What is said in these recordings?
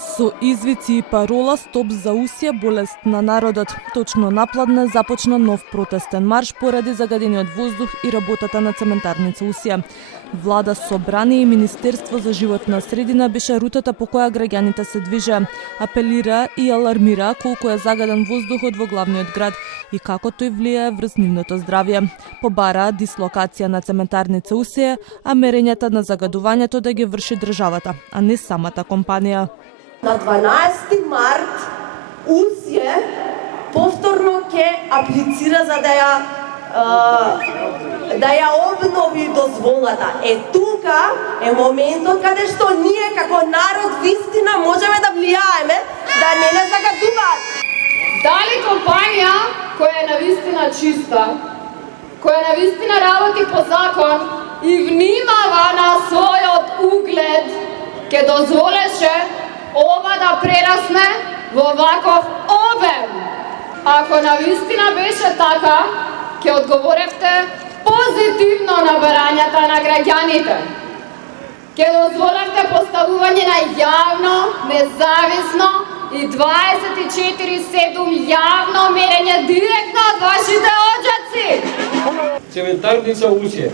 Со извици и парола "Стоп за усија, болест на народот", точно на Пладне започна нов протестен марш поради загадениот воздух и работата на цементарница Усија. Влада, собрание и Министерство за животна средина беше рутата по која граѓаните се движеа, апелира и алармира колку е загаден воздухот во главниот град и како тој влијае врз нивното здравје. Побара дислокација на цементарница Усија, а мерењата на загадувањето да ги врши државата, а не самата компанија. На 12 март Усија повторно ќе аплицира за да ја обнови дозволата. Тука е моментот каде што ние како народ вистина можеме да влијаеме да не загадуваат. Дали компанија која е навистина чиста, која навистина работи по закон и внимава на својот углед, ќе дозволеше ова да прерасне во ваков обем? Ако навистина беше така, ќе одговоревте позитивно на барањата на граѓаните. Ќе дозволевте поставување на јавно, независно и 24/7 јавно мерење директно од вашите оџаци. Цементарница Усија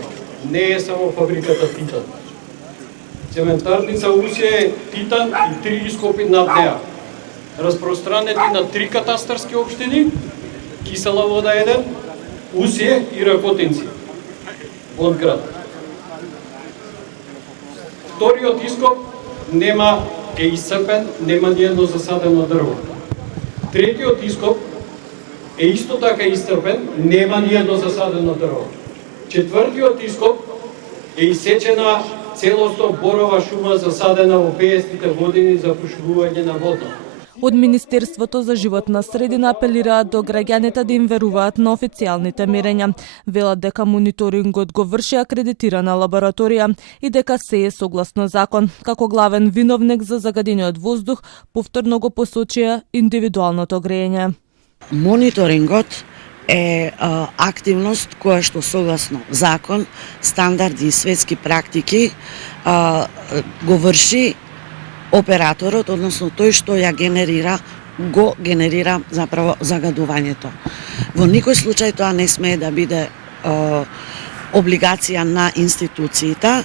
не е само фабриката Титан. Цементарница Усија е Титан и 3 ископи над неа, распространети на 3 катастарски општини: Кисела Вода 1, Усија и Ракотинци, во град. Вториот ископ е исцрпен, нема ниедно засадено дрво. Третиот ископ е исто така исцрпен, нема ниедно засадено дрво. Четвртиот ископ е исечена целосно борова шума засадена во 50-тите години за пушување на водно. Од Министерството за животна средина апелираат до граѓаните да им веруваат на официјалните мерења. Велат дека мониторингот го врши акредитирана лабораторија и дека се е согласно закон. Како главен виновник за загадениот воздух, повторно го посочија индивидуалното грејење. Мониторингот е активност која што согласно закон, стандарди и светски практики го врши операторот, односно тој што го генерира заправо загадувањето. Во никој случај тоа не смее да биде облигација на институциите.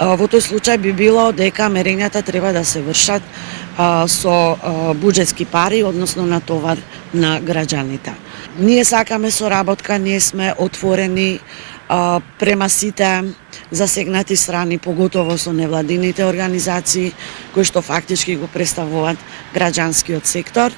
Во тој случај би било дека мерењата треба да се вршат со буџетски пари, односно на товар на граѓаните. Ние сакаме соработка, ние сме отворени према сите засегнати страни, поготово со невладините организации, кои што фактички го представуваат граѓанскиот сектор.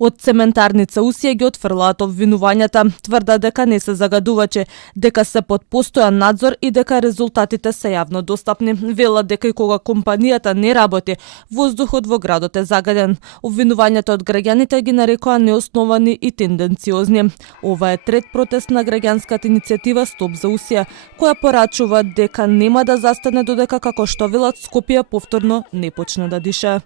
Од цементарница Усија ги отфрлаат обвинувањата, тврдат дека не се загадувачи, дека се под постојан надзор и дека резултатите се јавно достапни. Велат дека и кога компанијата не работи, воздухот во градот е загаден. Обвинувањата од граѓаните ги нарекоа неосновани и тенденциозни. Ова е трет протест на граѓанската иницијатива "Стоп за Усија", која порачува дека нема да застане додека, како што велат, Скопје повторно не почне да дише.